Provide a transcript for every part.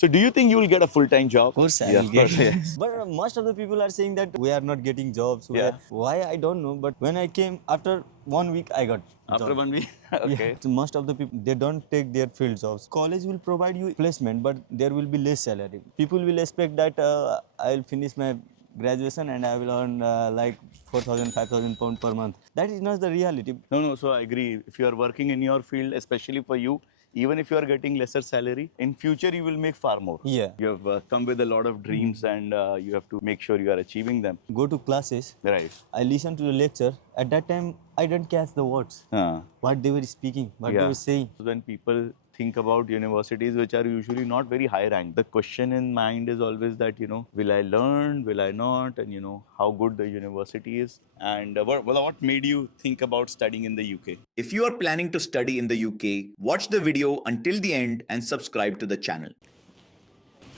So do you think you will get a full-time job? Of course, I Yeah, will of get. course, yes. But most of the people are saying that we are not getting jobs. Yeah. Why I don't know. But when I came after 1 week, I got After job. 1 week? Yeah. Okay. So most of the people they don't take their field jobs. College will provide you placement, but there will be less salary. People will expect that I will finish my graduation and I will earn like 4,000, 5,000 pound per month. That is not the reality. No, so I agree. If you are working in your field, especially for you, even if you are getting lesser salary, in future you will make far more. Yeah. You have come with a lot of dreams and you have to make sure you are achieving them. Go to classes. Right. I listened to the lecture. At that time, I didn't catch the words. What they were speaking, what they were saying. When people think about universities which are usually not very high ranked, the question in mind is always that, will I learn, will I not, and how good the university is. And what made you think about studying in the UK? If you are planning to study in the UK, watch the video until the end and subscribe to the channel.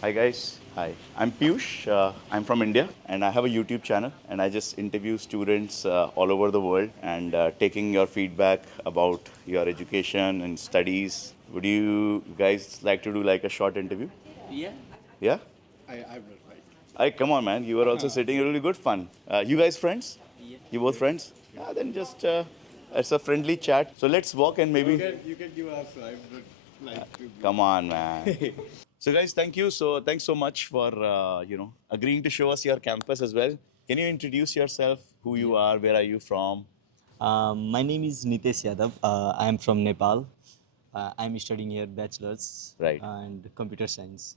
Hi guys, hi. I'm Piyush. I'm from India and I have a YouTube channel and I just interview students all over the world and taking your feedback about your education and studies. Would you guys like to do like a short interview? Yeah. Yeah? I would like. Come on, man. You were also sitting. It'll be good fun. You guys friends? Yeah. You both friends? Yeah, then just it's a friendly chat. So let's walk and maybe. You can give us. I would like to. Come on, man. So guys, thank you. So thanks so much for agreeing to show us your campus as well. Can you introduce yourself? Who you are? Where are you from? My name is Nitesh Yadav. I am from Nepal. I am studying here bachelor's Right. and computer science.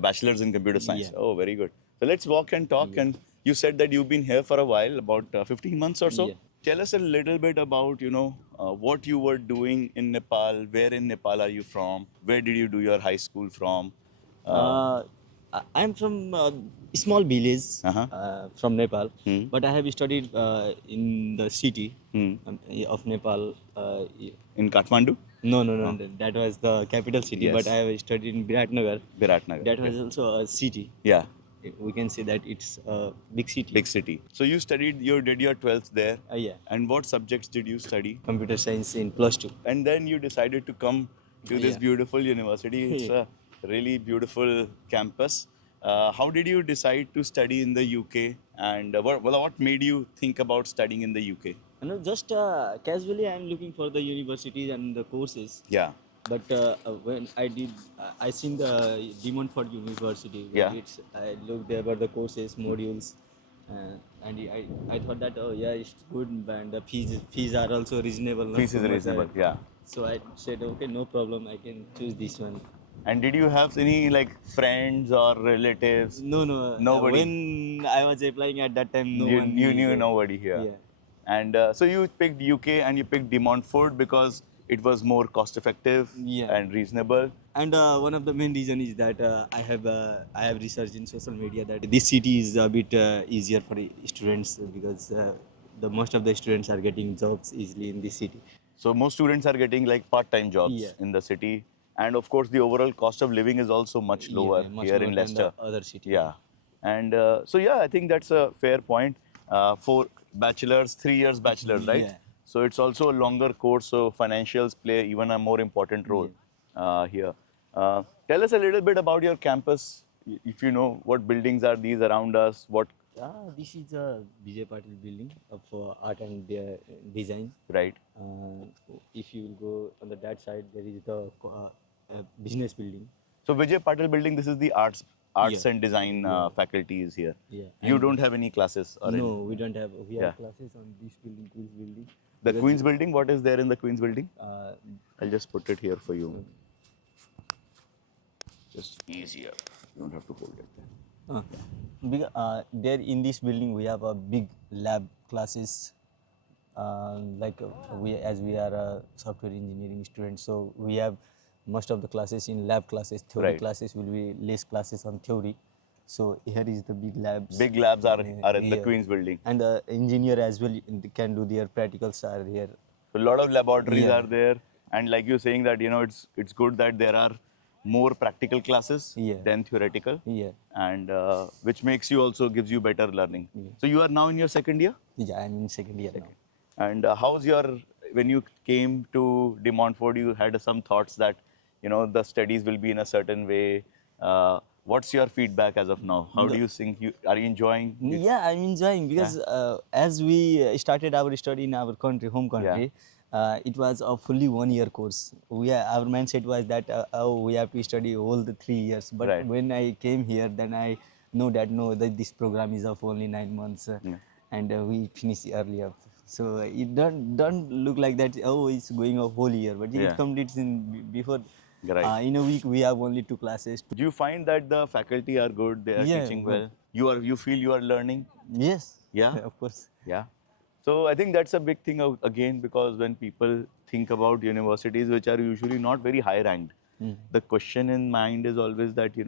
Bachelor's in computer science. Yeah. Oh, very good. So let's walk and talk. And you said that you've been here for a while, about 15 months or so. Yeah. Tell us a little bit about, what you were doing in Nepal. Where in Nepal are you from? Where did you do your high school from? I am from a small village Uh-huh. from Nepal, Hmm. but I have studied in the city Hmm. of Nepal. In Kathmandu? No, that was the capital city. Yes. But I have studied in Biratnagar. Biratnagar. That was also a city. Yeah, We can say that it's a big city. big city. So you did your 12th there. Yeah. And what subjects did you study? Computer science in +2. And then you decided to come to this Yeah. beautiful university. It's a really beautiful campus. How did you decide to study in the UK? And what made you think about studying in the UK? Just casually, I'm looking for the universities and the courses. Yeah. But when I did, I seen the De Montfort University. Yeah. I looked about the courses, modules, and I thought that it's good, and the fees are also reasonable. not Fees so is much, reasonable. Yeah. So I said, okay, no problem, I can choose this one. And did you have any like friends or relatives? No, Nobody. When I was applying at that time, no one. You knew nobody here. Yeah. And so you picked UK and you picked De Montfort because it was more cost effective Yeah. and reasonable. And one of the main reason is that I have researched in social media that this city is a bit easier for students because the most of the students are getting jobs easily in this city. So most students are getting like part-time jobs Yeah. in the city. And of course, the overall cost of living is also much lower much here lower in than Leicester. the other city. Yeah. And I think that's a fair point. For bachelors, 3 years bachelors, right? Yeah. So it's also a longer course, so financials play even a more important role here. Tell us a little bit about your campus. If you know what buildings are these around us, This is a Vijay Patil building of art and design. right? If you will go on that side, there is the business building. So Vijay Patil building, this is the arts Yeah. and design faculty is here. Yeah. You And- don't have any classes or No, any? we don't have. We Yeah. have classes on this building, Queen's building. The Because, Queen's building, what is there in the Queen's building? Uh, I'll just put it here for you. Just easier. You don't have to hold it there. there in this building we have a big lab classes. We are a software engineering student, so we have most of the classes in lab classes. Theory Right. classes will be less classes on theory. So here is the big labs. Big labs are in the Yeah. Queen's building. And the engineer as well can do their practicals are here. So a lot of laboratories Yeah. are there. And like you're saying that, it's good that there are more practical classes Yeah. than theoretical. Yeah. And which gives you better learning. Yeah. So you are now in your second year? Yeah, I'm in second year now. And when you came to De Montfort, you had some thoughts that, the studies will be in a certain way. What's your feedback as of now? How do you think are you enjoying it? Yeah, I'm enjoying because as we started our study in our country, home country, it was a fully 1 year course. Our mindset was that we have to study all the 3 years. But Right. when I came here, then I know that no, that this program is of only 9 months, and we finish earlier. So it don't look like that. Oh, it's going a whole year, but Yeah. it completes in before. Right. In a week, we have only 2 classes. Do you find that the faculty are good? They are Yeah, teaching good. well. You feel you are learning. Yes. Yeah? Of course. Yeah. So I think that's a big thing again, because when people think about universities which are usually not very high ranked, the question in mind is always that,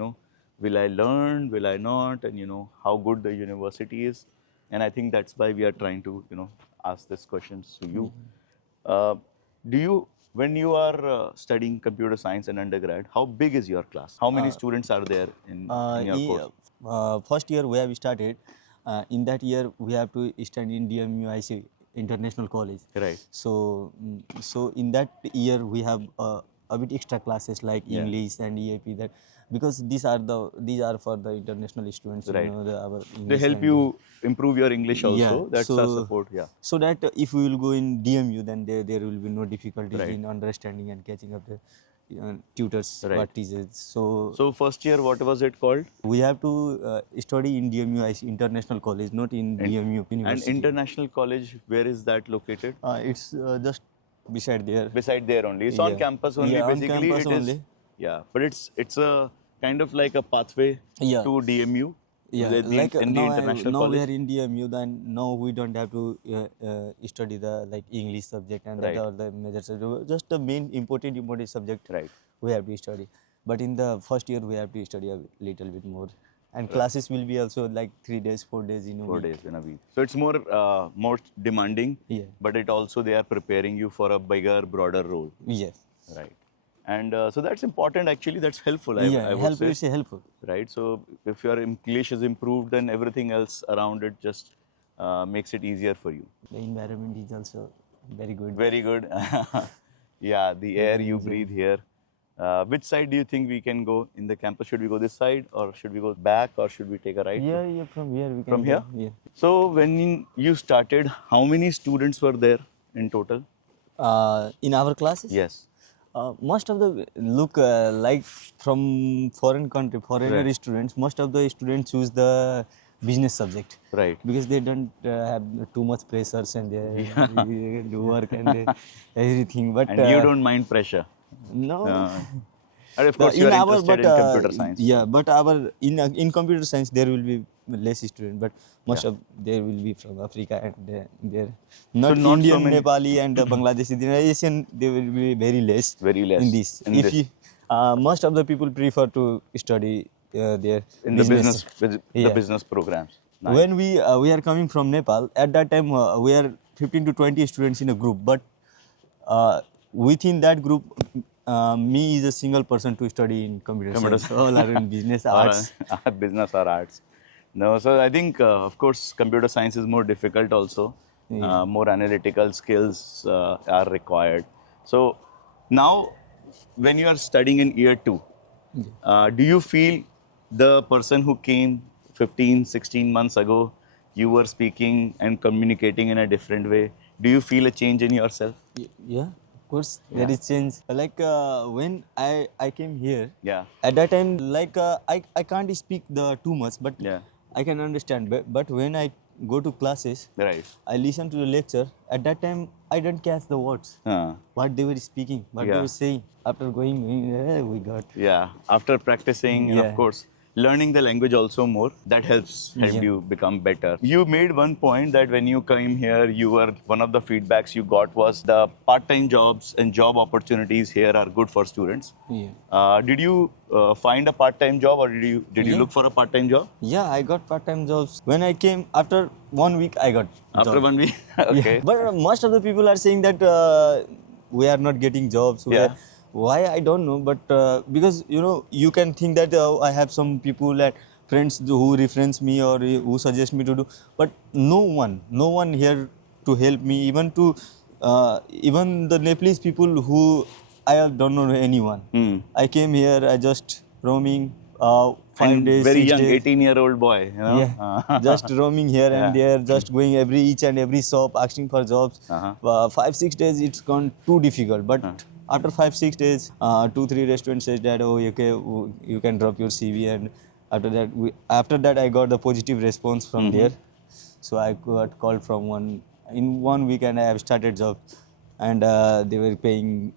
will I learn, will I not, and how good the university is. And I think that's why we are trying to, ask these questions to you. Uh, when you are studying computer science in undergrad, how big is your class? How many students are there in your course? First year we have started. In that year we have to study in DMUIC International College. Right. So in that year we have a bit extra classes like Yeah. English and EAP, that because these are for the international students. Right. Our They English help and- you improve your English also. Yeah, That's so- our support. Yeah. So that if we will go in DMU, then there will be no difficulties Right. in understanding and catching up the tutors Right. what teaches. So first year, what was it called? We have to study in DMU International College, not in DMU And University. international college, where is that located? It's just beside there. Beside there only. It's on Yeah. campus only. Yeah, on Basically, campus it is. only. Yeah, but it's a kind of like a pathway Yeah. to DMU. Yeah, in the now, international now we college. are in DMU, then now we don't have to study the like English subject and Right. that are the major subject. Just the main important subject Right. we have to study. But in the first year we have to study a little bit more. And classes will be also like 3 days, 4 days in a 4 week. days in a week. So it's more demanding. Yeah. But it also they are preparing you for a bigger, broader role. Yes. Right. And so that's important. Actually, that's helpful. I would helpful. say. It's helpful. Right. So if your English is improved, then everything else around it just makes it easier for you. The environment is also very good. Very good. Yeah, the air you breathe here. Which side do you think we can go in the campus? Should we go this side, or should we go back, or should we take a right? Yeah, from here we can From go. here? Yeah. So when you started, how many students were there in total? In our classes? Yes. Most of the look like from foreign country, foreigner Right. students. Most of the students choose the business subject Right. because they don't have too much pressures and they do work and everything. But And you don't mind pressure. no. And of course, you are interested in computer science. Yeah, but our in computer science there will be less student, but most of there will be from Africa and there not, not so Indian, many- Nepali and Bangladeshi. The Asian there will be very less. Very less in this. in if this. You, most of the people prefer to study their In the business, the Yeah. business programs. Nice. When we are coming from Nepal, at that time we are 15 to 20 students in a group, but within that group, me is a single person to study in computer science. All are in business, arts. Business or arts. No, so I think, of course, computer science is more difficult also. More analytical skills are required. So now, when you are studying in year 2, do you feel the person who came 15, 16 months ago, you were speaking and communicating in a different way? Do you feel a change in yourself? Yeah, of course, there is change. Like when I came here, Yeah. at that time, like I can't speak the too much, but Yeah. I can understand. But when I go to classes, Right. I listen to the lecture. At that time, I don't catch the words, what they were speaking, what Yeah. they were saying. After going, we got. Yeah, after practicing and of Yeah. course learning the language also more, that helped Yeah. you become better. You made one point that when you came here, you were one of the feedbacks you got was the part-time jobs and job opportunities here are good for students. Yeah. Did you find a part-time job, or did you Yeah. look for a part-time job Yeah, I got part-time jobs. When I came, after 1 week, I got after job. 1 week? Okay. Yeah. But most of the people are saying that we are not getting jobs. Yeah. Why, I don't know. But because you can think that I have some people and friends who reference me or who suggest me to do. But no one here to help me. Even the Nepalese people who I don't know anyone. I came here, I just roaming, 5 And days, very 6 young, days. 18-year-old boy, you know? Yeah, just roaming here and Yeah. there, just going each and every shop asking for jobs. Uh-huh. 5-6 days, it's gone too difficult. But after 5-6 days, 2-3 restaurants said that, oh, okay, you can drop your CV, and after that I got the positive response from there. So I got called from in 1 week, and I have started job, and they were paying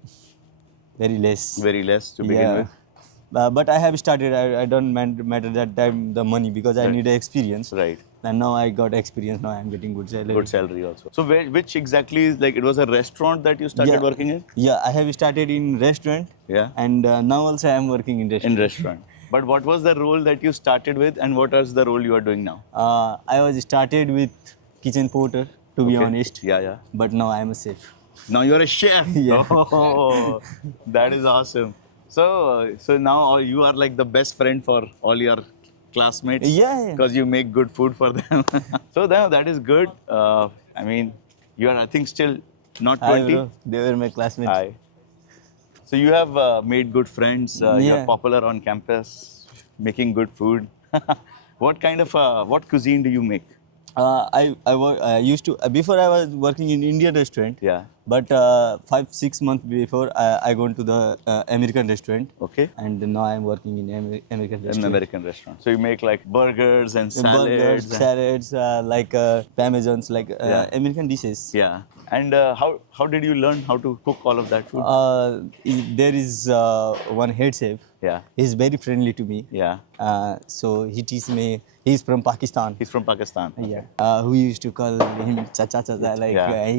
very less. Very less to begin with. But I have started. I don't matter that time the money, because I Right. need experience. Right. And now I got experience. Now I'm getting good salary. Good salary also. So which exactly is, like, it was a restaurant that you started Yeah. working in? Yeah, I have started in restaurant. Yeah. And now also I am working in restaurant. In restaurant. But what was the role that you started with, and what is the role you are doing now? I was started with kitchen porter, to be Okay. honest. Yeah, yeah. But now I am a chef. Now you're a chef. Yeah. Oh, that is awesome. So now you are like the best friend for all your classmates. Yeah, yeah. Because you make good food for them. So now that is good. I mean, you are, I think, still not Hi, 20. bro. They were my classmates. Hi. So you have made good friends. You are Yeah. popular on campus, making good food. What kind of what cuisine do you make? I used to before I was working in Indian restaurant. Yeah. But 5-6 months before, I gone to the American restaurant. Okay. And now I'm working in American An restaurant. American restaurant. So you make like burgers and Burgers, salads. salads, like parmesans, like Yeah. American dishes. Yeah. And how did you learn how to cook all of that food? There is one head chef. Yeah. He's very friendly to me. Yeah. So he teaches me. He's from Pakistan. He's from Pakistan. Yeah. Who used to call him Chacha Chacha. Like Yeah.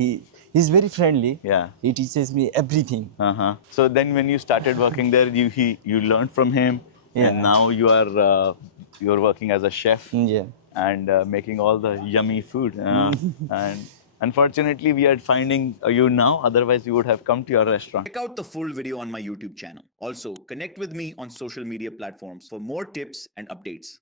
he's very friendly. Yeah. He teaches me everything. Uh-huh. So then when you started working there, you learned from him, Yeah. and now you're working as a chef Yeah. and making all the yummy food. And unfortunately, we are finding you now. Otherwise, you would have come to your restaurant. Check out the full video on my YouTube channel. Also, connect with me on social media platforms for more tips and updates.